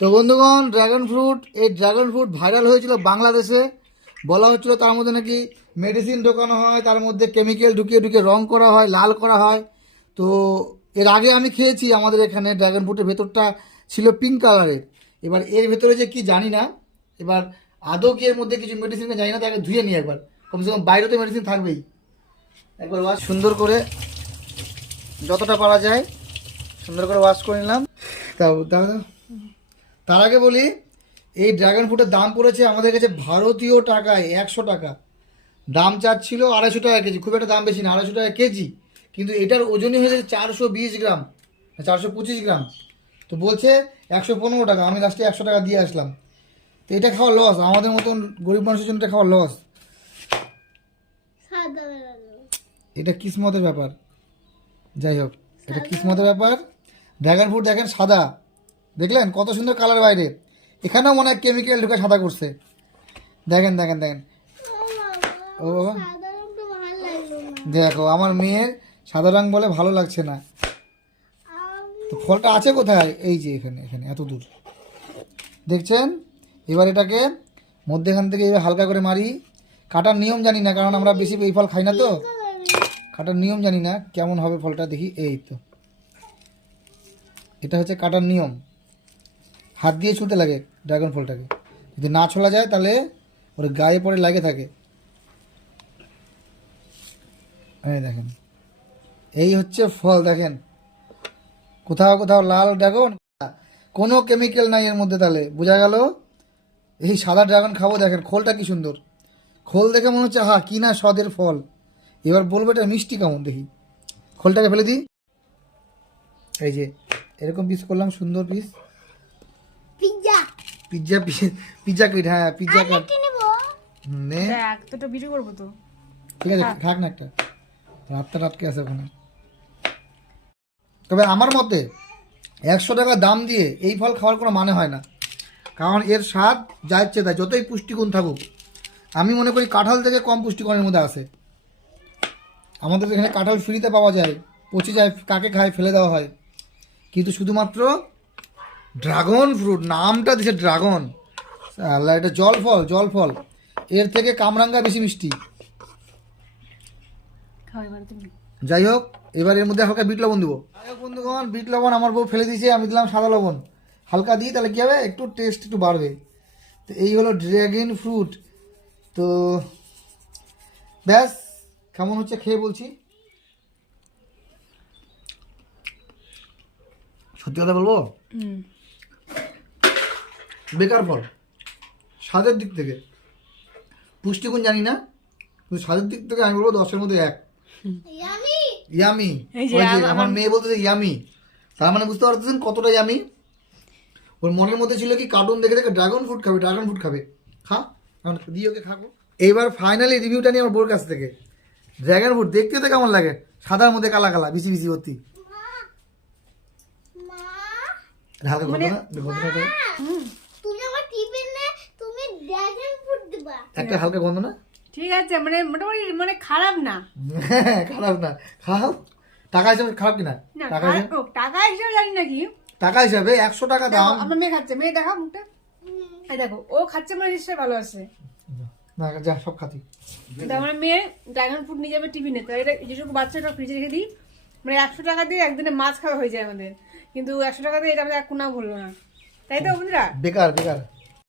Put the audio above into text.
তো বন্ধুগণ dragon fruit এই ড্রাগন ফ্রুট ভাইরাল হয়েছিল বাংলাদেশে। বলা হচ্ছিল তার মধ্যে নাকি মেডিসিন ঢোকানো হয়, তার মধ্যে কেমিক্যাল ঢুকিয়ে ঢুকিয়ে রং করা হয়, লাল করা হয়। তো এর আগে আমি খেয়েছি, আমাদের এখানে ড্রাগন ফ্রুটের ভেতরটা ছিল পিঙ্ক কালারের এবার এর ভেতরে যে কি জানি না, এবার আদৌ কি এর মধ্যে কিছু মেডিসিন জানি না তাকে ধুয়ে নিই একবার। কমসে কম বাইরে তো মেডিসিন থাকবেই। একবার ওয়াশ সুন্দর করে যতটা পারা যায়, সুন্দর করে ওয়াশ করে নিলাম। তাও দাও দাও। তার আগে বলি এই ড্রাগন ফ্রুটের দাম পড়েছে আমাদের কাছে ভারতীয় টাকায় একশো টাকা। দাম চাচ্ছিল আড়াইশো টাকা কেজি খুব একটা দাম বেশি না আড়াইশো টাকা কেজি। কিন্তু এটার ওজনই হয়েছে চারশো বিশ গ্রাম চারশো পঁচিশ গ্রাম। তো বলছে একশো পনেরো টাকা আমি লাস্টে একশো টাকা দিয়ে আসলাম। তো এটা খাওয়া লস আমাদের মতন গরিব মানুষের জন্য এটা খাওয়া লস এটা কিসমতের ব্যাপার। যাই হোক এটা কিসমতের ব্যাপার। ড্রাগন ফ্রুট দেখেন সাদা। দেখলেন? কত সুন্দর কালার বাইরে। এখানেও মনে হয় কেমিক্যাল ঢুকে সাদা করছে। দেখেন দেখেন দেখেন। ও, বাবা। দেখো, আমার মেয়ের সাদা রং বলে ভালো লাগছে না। তো ফলটা আছে কোথায়? এই যে এখানে এখানে, এত দূর। দেখছেন? এবার এটাকে মধ্যেখান থেকে এবার হালকা করে মারি। কাটার নিয়ম জানি না, কারণ আমরা বেশি এই ফল খাই না তো। কাটার নিয়ম জানি না, কেমন হবে ফলটা দেখি। এই তো। এটা হচ্ছে কাটার নিয়ম। হাত দিয়ে ছুলতে লাগে ড্রাগন ফলটাকে। যদি না ছোলা যায় তাহলে ওর গায়ে পরে লাগে থাকে। এই দেখেন। এই হচ্ছে ফল, দেখেন। কোথাও কোথাও লাল ড্রাগন, কোনো কেমিক্যাল নাই এর মধ্যে তাহলে। বোঝা গেল? এই সাদা ড্রাগন খাব, দেখেন খোলটা কি সুন্দর। খোল দেখে মনে হচ্ছে হা কি না স্বাদের ফল। এবার বলব এটা মিষ্টি কেমন, দেখি। খোলটাকে ফেলে দিই। এই যে, এরকম পিস করলাম, সুন্দর পিস পিৎজা পিৎজা কিট হ্যাঁ পিৎজা কাট নে। দেখ তোটা ভিডিও করব তো। ঠিক আছে খাক না একটা। রাতটা রাতকে আছে ওখানে। তবে আমার মতে একশো টাকা দাম দিয়ে এই ফল খাওয়ার কোনো মানে হয় না। কারণ এর স্বাদ যা ইচ্ছে তাই যতই পুষ্টিগুণ থাকুক। আমি মনে করি কাঁঠাল থেকে কম পুষ্টিগুণের মধ্যে আসে আমাদের এখানে কাঁঠাল ফ্রিতে পাওয়া যায় পচে যায় কাকে খায় ফেলে দেওয়া হয়। কিন্তু শুধুমাত্র ড্রাগন ফ্রুট নামটা দিছে ড্রাগন। আল্লাহ এটা জল ফল জল ফল। এর থেকে কামরাঙ্গা বেশি মিষ্টি। যাই হোক এবার এর মধ্যে হালকা বিট লবণ দেবো। যাই হোক বন্ধুগণ বিট লবণ আমার বউ ফেলে দিয়েছে আমি দিলাম সাদা লবণ। হালকা দিই তাহলে কী হবে? একটু টেস্ট একটু বাড়বে। তো এই হলো ড্রাগন ফ্রুট। তো ব্যাস কেমন হচ্ছে খেয়ে বলছি। সত্যি কথা বলব? বেকার ফল। স্বাদের দিক থেকে। পুষ্টিগুণ জানি না কিন্তু স্বাদের দিক থেকে আমি বলব দশের মধ্যে এক। ইয়ামি। ইয়ামি। এই যে ওই যে আমার- মেয়ে বলতেছে ইয়ামি। তার মানে বুঝতে পারতেছেন কতটা ইয়ামি? ওর মনের মধ্যে ছিল কি কার্টুন দেখে দেখে ড্রাগন ফ্রুট খাবে ড্রাগন ফ্রুট খাবে। খা এখন দিয়ে ওকে খাব। এইবার ফাইনালি রিভিউটা নিয়ে আমার বোর কাছ থেকে। ড্রাগন ফ্রুট দেখতে তো কেমন লাগে? সাদার মধ্যে কালা কালা বিসি বিসি ভর্তি। মা হালকা মানে গন্ধ না গন্ধ না এটা? তুমি আমার টিফিনে তুমি ড্রাগন ফ্রুট দিবা একটা হালকা গন্ধ না? ঠিক আছে মানে মোটামুটি মানে খারাপ না। খারাপ না। খাও। টাকা হিসাবে খারাপ কিনা? না টাকা হিসাবে? টাকা হিসেবে জানি নাকি টাকা হিসাবে একশো টাকা দাম। আমার মেয়ে খাচ্ছে। মেয়ে দেখা মুখটা। এই দেখো ও খাচ্ছে মানে নিশ্চয়ই ভালো আছে। না যা সব খাতি। মানে মেয়ে ড্রাগন ফ্রুট নিয়ে যাবে টিফিনে। তো এটা যেটুকু বাচ্চাটা ফ্রিজে রেখে দিই। মানে একশো টাকা দিয়ে একদিনে মাছ খাওয়া হয়ে যায় আমাদের। কিন্তু একশো টাকা দিয়ে এটা আমাদের এক ভরলো না। তাই তো বন্ধুরা? বেকার বেকার।